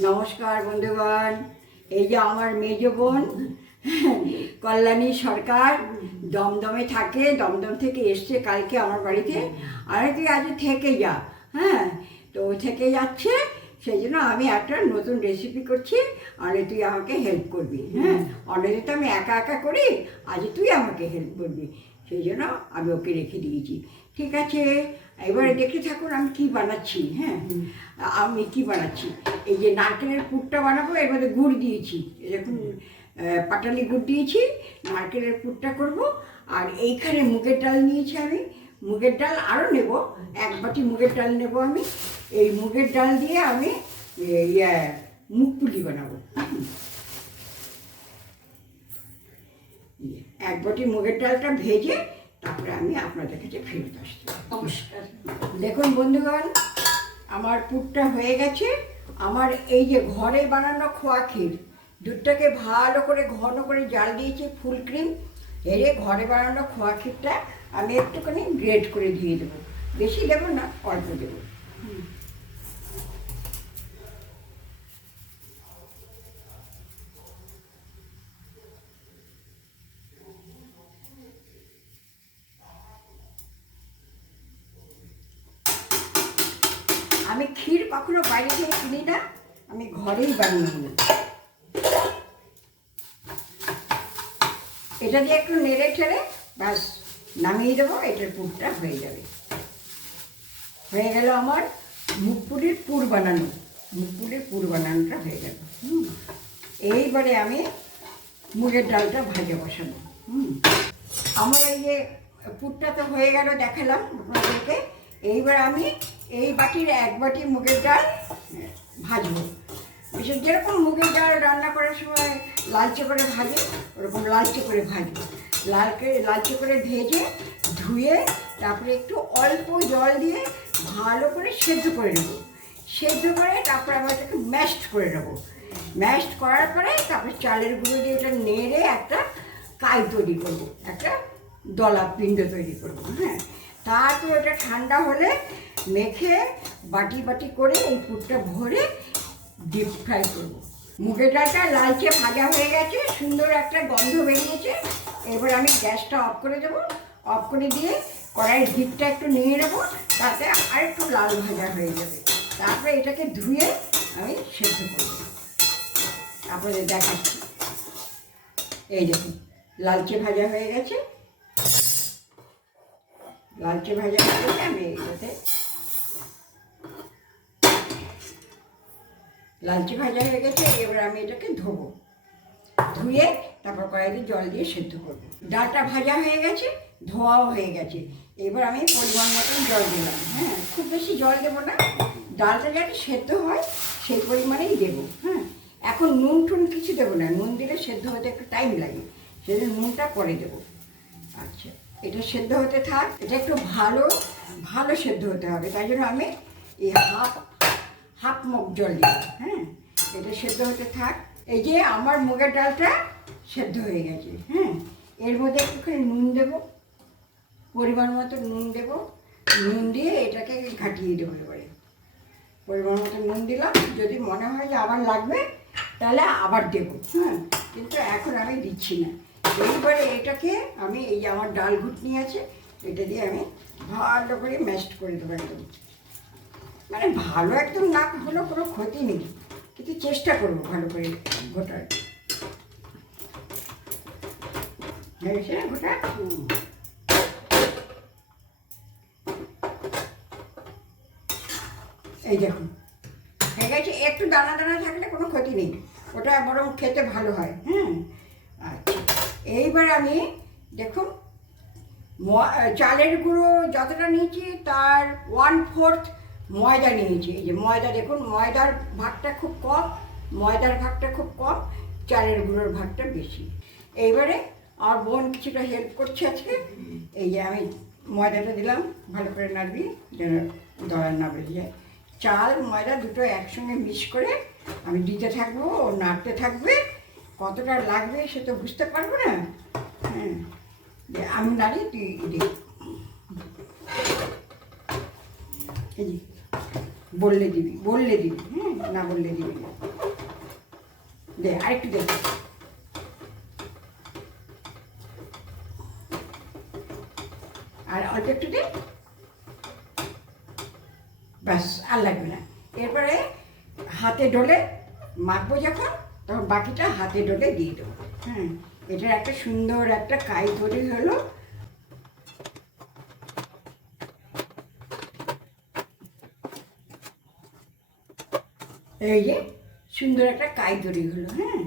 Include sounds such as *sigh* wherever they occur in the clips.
নমস্কার বন্ধুগণ, এই যে আমার মেজ বোন, কল্যাণী সরকার, দমদমে থাকে, দমদম থেকে এসছে কালকে আমার বাড়িতে। আরে তুই আজ থেকে যা হ্যাঁ? তো থেকে যাচ্ছে, সেই জন্য আমি একটা নতুন রেসিপি করছি, আর তুই আমাকে হেল্প করবি হ্যাঁ? অনেকে তো আমি একা একা করি, আজ তুই আমাকে হেল্প করবি। সেই জন্য আমি ওকে রেখে দিয়েছি। ঠিক আছে? এবারে দেখে থাকুন আমি কি বানাচ্ছি হ্যাঁ? আমি কি বানাচ্ছি? এই যে নারকেলের পুরটা বানাবো এর মধ্যে গুড় দিয়েছি। এরকম পাটালি গুড় দিয়েছি নারকেলের পুরটা করব। আর এইখানে মুগের ডাল নিয়েছি আমি। মুগের ডাল আরও নেব এক বাটি মুগের ডাল নেব আমি। এই মুগের ডাল দিয়ে আমি ইয়ে মুগ পুলি বানাবো। এক বটি মুগের ডালটা ভেজে তারপরে আমি আপনাদের কাছে ফেরত আসছি। নমস্কার। দেখুন বন্ধুগণ আমার পুরটা হয়ে গেছে। আমার এই যে ঘরে বানানো খোয়া ক্ষীর দুধটাকে ভালো করে ঘন করে জাল দিয়েছি ফুল ক্রিম। এরে ঘরে বানানো খোয়া ক্ষীরটা আমি একটুখানি গ্রেড করে দিয়ে দেবো। বেশি দেবো না অল্প দেবো হুম। আমি ক্ষীর কখনো বাইরে থেকে কিনি না। আমি ঘরেই বানিয়ে নিই এটা দিয়ে একটু নেড়ে ঠেড়ে ব্যাস, নামিয়ে দেবো, এটার পুরটা হয়ে যাবে। হয়ে গেল আমার মুখপুরির পুর বানানো। মুখপুরির পুর বানানোটা হয়ে গেল। হুম। এইবারে আমি মুগের ডালটা ভাজা বসাবো। হুম। আমার এই যে পুরটা তো হয়ে গেল, দেখালাম আপনাদেরকে। এইবার আমি এই বাটির এক বাটি মুগের ডাল ভাজবো। বিশেষ যেরকম মুগের ডাল রান্না করার সময় লালচে করে ভাজে, ওরকম লালচে করে ভাজবো। লালকে, লালচে করে ভেজে, ধুয়ে, তারপরে একটু অল্প জল দিয়ে ভালো করে সেদ্ধ করে নেব। সেদ্ধ করে তারপরে আমরা এটাকে ম্যাশড করে নেব। ম্যাশড করার পরে তারপরে চালের গুঁড়ো দিয়ে ওটা নেড়ে একটা কাই তৈরি করব। একটা দলা পিণ্ড তৈরি করব হ্যাঁ। তারপরে ওটা ঠান্ডা হলে মেখে বাটি বাটি করে এই পুরটা ভরে ডিপ ফ্রাই করব। মুগের ডালটা লালচে ভাজা হয়ে গেছে, সুন্দর একটা গন্ধ বেরিয়েছে। এবার আমি গ্যাসটা অফ করে দেবো। অফ করে দিয়ে কড়াইয়ের হিটটা একটু নিয়ে নেব, তাতে আর একটু লাল ভাজা হয়ে যাবে। তারপরে এটাকে ধুয়ে আমি সেদ্ধ করব। আপনাদের দেখাচ্ছি। এই দেখুন, লালচে ভাজা হয়ে গেছে। লালচে ভাজা হয়ে গেছে, আমি এটাতে লালচে ভাজা হয়ে গেছে, এবার আমি এটাকে ধোবো। ধুয়ে তারপর কড়াইতে জল দিয়ে সেদ্ধ করব। ডালটা ভাজা হয়ে গেছে, ধোয়াও হয়ে গেছে। এবার আমি পরিমাণ মতন জল দিলাম হ্যাঁ খুব বেশি জল দেবো না। ডালটা যাতে সেদ্ধ হয়, সেই পরিমাণেই দেবো। হ্যাঁ এখন নুন টুন কিছু দেবো না। নুন দিলে সেদ্ধ হতে একটু টাইম লাগে। সেজন্য নুনটা পরে দেবো। আচ্ছা এটা সেদ্ধ হতে থাক। এটা একটু ভালো ভালো সেদ্ধ হতে হবে। তাই জন্য আমি এই হাফ হাফ মগ জল দিলাম হ্যাঁ? এটা সেদ্ধ হতে থাক। এই যে আমার মুগের ডালটা সেদ্ধ হয়ে গেছে হ্যাঁ? এর মধ্যে একটুখানি নুন দেবো, পরিমাণ মতো নুন দেবো। নুন দিয়ে এটাকে ঘাটিয়ে দেবো এবারে। পরিমাণ মতো নুন দিলাম। যদি মনে হয় যে আবার লাগবে, তাহলে আবার দেবো হ্যাঁ? কিন্তু এখন আমি দিচ্ছি না। এইবারে এটাকে আমি, এই আমার ডাল ঘুটনি আছে, এটা দিয়ে আমি ভালো করে ম্যাশড করে দেবো একদম। মানে ভালো একদম না হলেও কোনো ক্ষতি নেই। কিন্তু চেষ্টা করব ভালো করে ঘোটার। হয়েছে। এই দেখুন। হয়ে গেছে, একটু দানা দানা থাকলে কোনো ক্ষতি নেই। ওটা বরং খেতে ভালো হয় হ্যাঁ আচ্ছা এইবার আমি দেখুন চালের গুঁড়ো যতটা নিয়েছি, তার ওয়ান ফোর্থ ময়দা নিয়েছি। এই যে ময়দা দেখুন, ময়দার ভাগটা খুব কম, ময়দার ভাগটা খুব কম, চালের গুঁড়োর ভাগটা বেশি। এইবারে আমার বোন কিছুটা হেল্প করছে আজকে। এই যে আমি ময়দাটা দিলাম, ভালো করে নাড়বি, যেন দড়ার না বেরিয়ে যায়। চাল, ময়দা দুটো একসঙ্গে মিক্স করে আমি দিতে থাকব, ও নাড়তে থাকবে। কতটা লাগবে সে তো বুঝতে পারব না। হ্যাঁ আমি নাড়ি, তুই দিই এই বললে দিবি বললে দিবি হ্যাঁ না বললে দিবি না। দে, আরেকটু দে। আর অল্প একটু দে। ব্যাস, আর লাগবে না। এরপরে হাতে ডলে মাখবো যখন, তখন বাকিটা হাতে ডলে দিয়ে দেবো। হ্যাঁ এটার একটা সুন্দর একটা কাই তৈরি হলো। এই যে সুন্দর একটা কাই তৈরি হলো হ্যাঁ?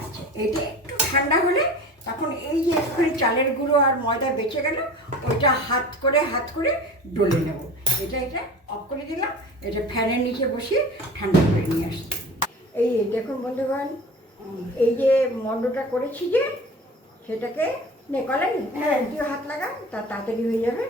আচ্ছা এটা একটু ঠান্ডা হলে তখন এই যে একটুখানি চালের গুঁড়ো আর ময়দা বেঁচে গেল, ওইটা হাত করে হাত করে ডলে নেব। এটা এটা অফ করে দিলাম, এটা ফ্যানের নিচে বসিয়ে ঠান্ডা করে নিয়ে আসছি। এই দেখুন বন্ধুগণ, এই যে মন্ডটা করেছি যে, সেটাকে নে কলেন হ্যাঁ দিয়ে হাত লাগান, তা তাড়াতাড়ি হয়ে যাবে।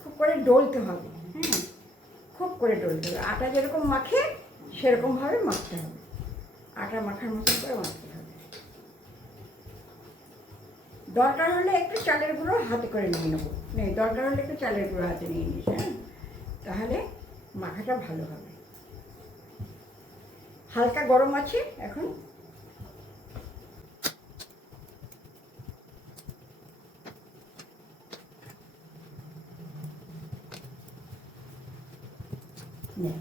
খুব করে ডলতে হবে হ্যাঁ খুব করে ডলতে হবে। আটা যেরকম মাখে সেরকমভাবে মাখতে হবে। আটা মাখার মতো করে মাখতে হবে। দরকার হলে একটু চালের গুঁড়ো হাতে করে নিয়ে নেব। নেই, দরকার হলে একটু চালের গুঁড়ো হাতে নিয়ে নিস হ্যাঁ? তাহলে মাখাটা ভালো হবে। হালকা গরম আছে, এখন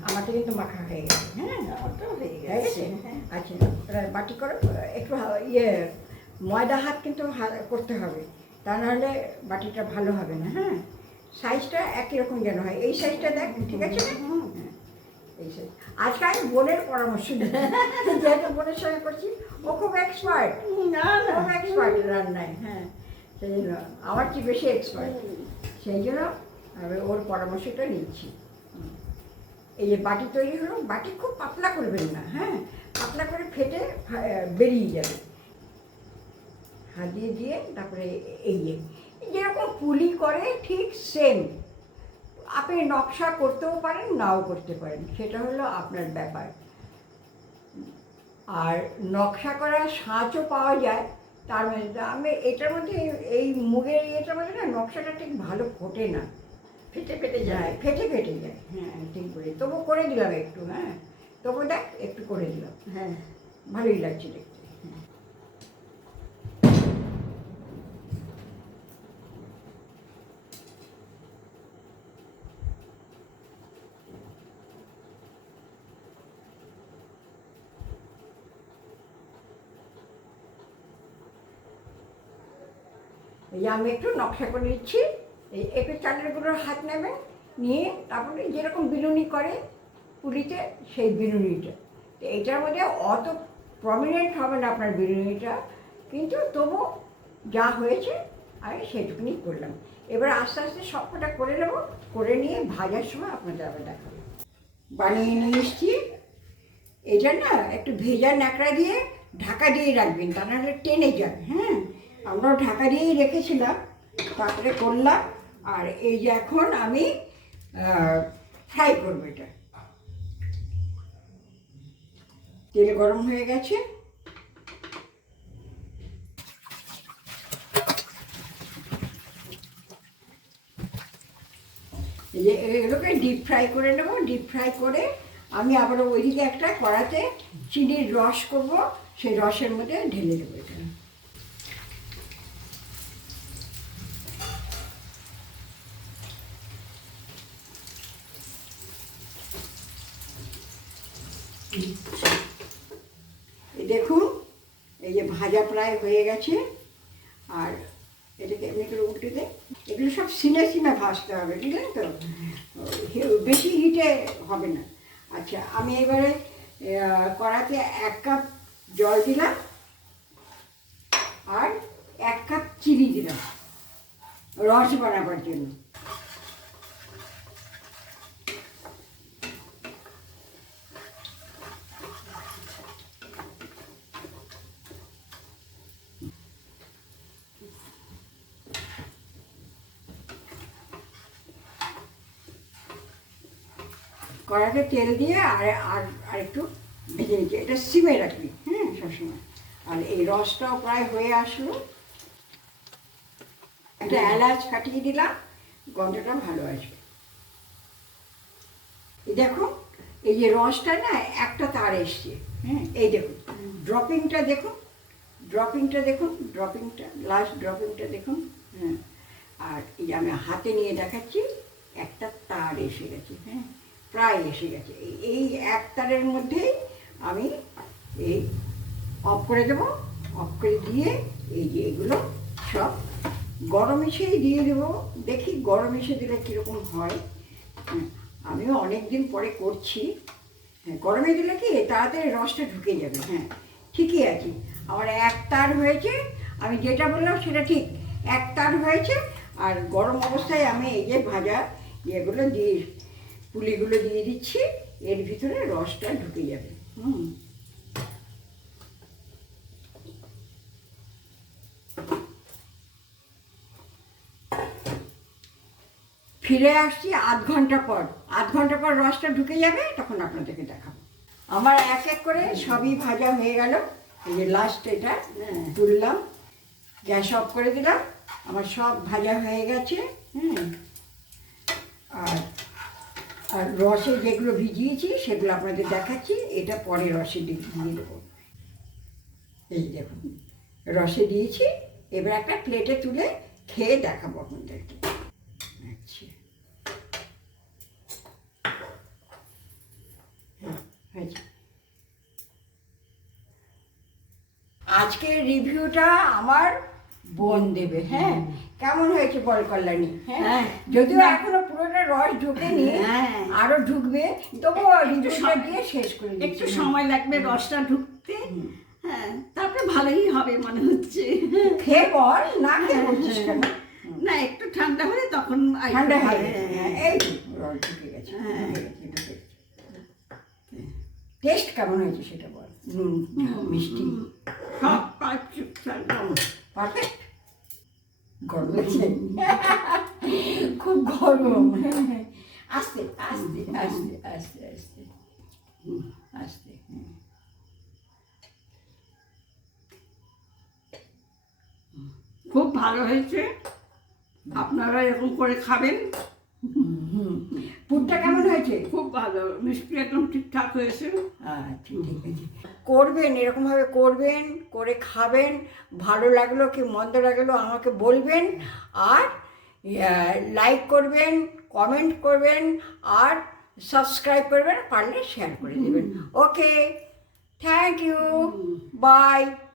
আমারটা কিন্তু মাখা হয়ে গেছে। হ্যাঁ ওটাও হয়ে হয়ে গেছে গেছে আচ্ছা বাটি করো একটু ইয়ে ময়দা হাত কিন্তু করতে হবে। তা নাহলে বাটিটা ভালো হবে না হ্যাঁ। সাইজটা একই রকম যেন হয়। এই সাইজটা দেখ ঠিক আছে? হ্যাঁ, এই সাইজ। আজকে আমি বোনের পরামর্শ *laughs* যেহেতু বোনের সঙ্গে করছি ও খুব এক্সপার্ট না না। খুব এক্সপার্ট রান্নায় হ্যাঁ। সেই জন্য আমার চেয়ে বেশি এক্সপার্ট সেই জন্য আমি ওর পরামর্শটা নিচ্ছি। এই যে বাটি তৈরি হলো, বাটি খুব পাতলা করবেন না হ্যাঁ? পাতলা করে ফেটে বেরিয়ে যাবে। হাত দিয়ে দিয়ে তারপরে এই যে, যেরকম পুলি করে, ঠিক সেম আপনি নকশা করতেও পারেন, নাও করতে পারেন, সেটা হলো আপনার ব্যাপার। আর নকশা করা সাঁচও পাওয়া যায়, তার মধ্যে, আমি এটার মধ্যে, এই মুগের ইয়েটার মধ্যে না, নকশাটা ঠিক ভালো ফোটে না। ফেটে ফেটে যায়। ফেটে ফেটে যায়। হ্যাঁ ঠিক করে। তবু করে দিলাম একটু হ্যাঁ। তবু দেখ একটু করে দিলাম। হ্যাঁ। ভালোই লাগছে দেখতে। হ্যাঁ। এই আমি একটু নকশা করে নিচ্ছি। এই একটু চালের গুঁড়োর হাত নেবেন নিয়ে তারপরে যেরকম বিনুনি করে পুলিতে সেই বিনুনিটা। তো এটার মধ্যে অত প্রমিনেন্ট হবে না আপনার বিনুনিটা, কিন্তু তবু যা হয়েছে, আমি সেটুকুনি করলাম। এবার আস্তে আস্তে সবকটা করে নেব, করে নিয়ে ভাজার সময় আপনাদের আবার দেখাবো। বানিয়ে নিয়ে এসছি। এটা না, একটু ভেজা ন্যাকড়া দিয়ে ঢাকা দিয়ে রাখবেন, তা নাহলে টেনে যাবে হ্যাঁ? আমরাও ঢাকা দিয়েই রেখেছিলাম, তারপরে করলাম। আর এই যে এখন আমি ফ্রাই করব এটা। তেল গরম হয়ে গেছে। এগুলোকে ডিপ ফ্রাই করে নেব। ডিপ ফ্রাই করে আমি আবার ওইদিকে একটা কড়াতে চিনির রস করব। সেই রসের মধ্যে ঢেলে দেবো এটা এই দেখুন এই যে ভাজা প্রায় হয়ে গেছে। আর এটাকে এমনি করে উল্টে দে এগুলো সব সিনে সিনে ভাজতে হবে ঠিক আছে তো বেশি হিটে হবে না। আচ্ছা আমি এবারে কড়াতে এক কাপ জল দিলাম আর এক কাপ চিনি দিলাম, রস বানাবার জন্য। কড়াতে তেল দিয়ে আর আর আর একটু ভেজে নিচ্ছি। এটা সিমে রাখবি হ্যাঁ সবসময়। আর এই রসটাও প্রায় হয়ে আসলো। একটা এলাচ কাটিয়ে দিলাম, গন্ধটা ভালো আসবে। দেখো, এই যে রসটা না, একটা তার এসছে হ্যাঁ এই দেখুন ড্রপিংটা দেখুন ড্রপিংটা দেখুন ড্রপিংটা লাস্ট ড্রপিংটা দেখুন হ্যাঁ আর এই যে আমি হাতে নিয়ে দেখাচ্ছি, একটা তার এসে গেছে হ্যাঁ প্রায় এসে গেছে। এই- এক তারের মধ্যেই আমি এই অফ করে দেবো। অফ করে দিয়ে এই যে এগুলো সব গরম এসেই দিয়ে দেবো। দেখি গরম এসে দিলে কীরকম হয়। হ্যাঁ, আমিও অনেক দিন পরে করছি। হ্যাঁ গরমে দিলে কি তাড়াতাড়ি রসটা ঢুকে যাবে। হ্যাঁ ঠিকই আছে। আমার এক তার হয়েছে আমি যেটা বললাম সেটা ঠিক। এক তার হয়েছে আর গরম অবস্থায় আমি এই যে ভাজা ইয়েগুলো দিয়ে পুলিগুলো দিয়ে দিচ্ছি এর ভিতরে রসটা ঢুকে যাবে। হুম। ফিরে আসছি আধ ঘণ্টা পর। আধ ঘণ্টা পর রসটা ঢুকে যাবে তখন আপনাদেরকে দেখাবো। আমার এক এক করে সবই ভাজা হয়ে গেল। এই যে লাস্ট এটা তুললাম। গ্যাস অফ করে দিলাম আমার সব ভাজা হয়ে গেছে। হুম। আর রসে যেগুলো ভিজিয়েছি, সেগুলো আপনাদের দেখাচ্ছি। এটা পরে রসে দিয়ে দেবো। এই দেখুন, রসে দিয়েছি। এবার একটা প্লেটে তুলে খেয়ে দেখাবো আপনাদেরকে। আচ্ছা। হ্যাঁ। আজকের রিভিউটা আমার বোন দেবে হ্যাঁ? কেমন হয়েছে বল কল্যাণী হ্যাঁ? হ্যাঁ। যদিও এখনও পুরোটা রস ঢুকেনি হ্যাঁ। আরও ঢুকবে তবুও রিভিউটা দিয়ে শেষ করে একটু সময় লাগবে রসটা ঢুকতে। হ্যাঁ তারপরে ভালোই হবে মনে হচ্ছে। খেয়ে বল না খেয়ে বলছিস কেন? না একটু ঠান্ডা হলে তখন ঠান্ডা হবে হ্যাঁ। এই রস ঢুকে গেছে হ্যাঁ। টেস্ট কেমন হয়েছে সেটা বল। নুন মিষ্টি। সব। পারফেক্ট? গরম। খুব গরম। আস্তে আস্তে আস্তে আস্তে আস্তে। হুম, আস্তে খুব ভালো হয়েছে। আপনারা এরকম করে খাবেন। খুব ভালো। মিষ্টি একদম ঠিকঠাক হয়েছে। আচ্ছা ঠিক আছে। করবেন এরকমভাবে করবেন করে খাবেন ভালো লাগল কি মন্দ লাগল আমাকে বলবেন আর লাইক করবেন কমেন্ট করবেন আর সাবস্ক্রাইব করবেন পারলে শেয়ার করে দেবেন। Okay thank you by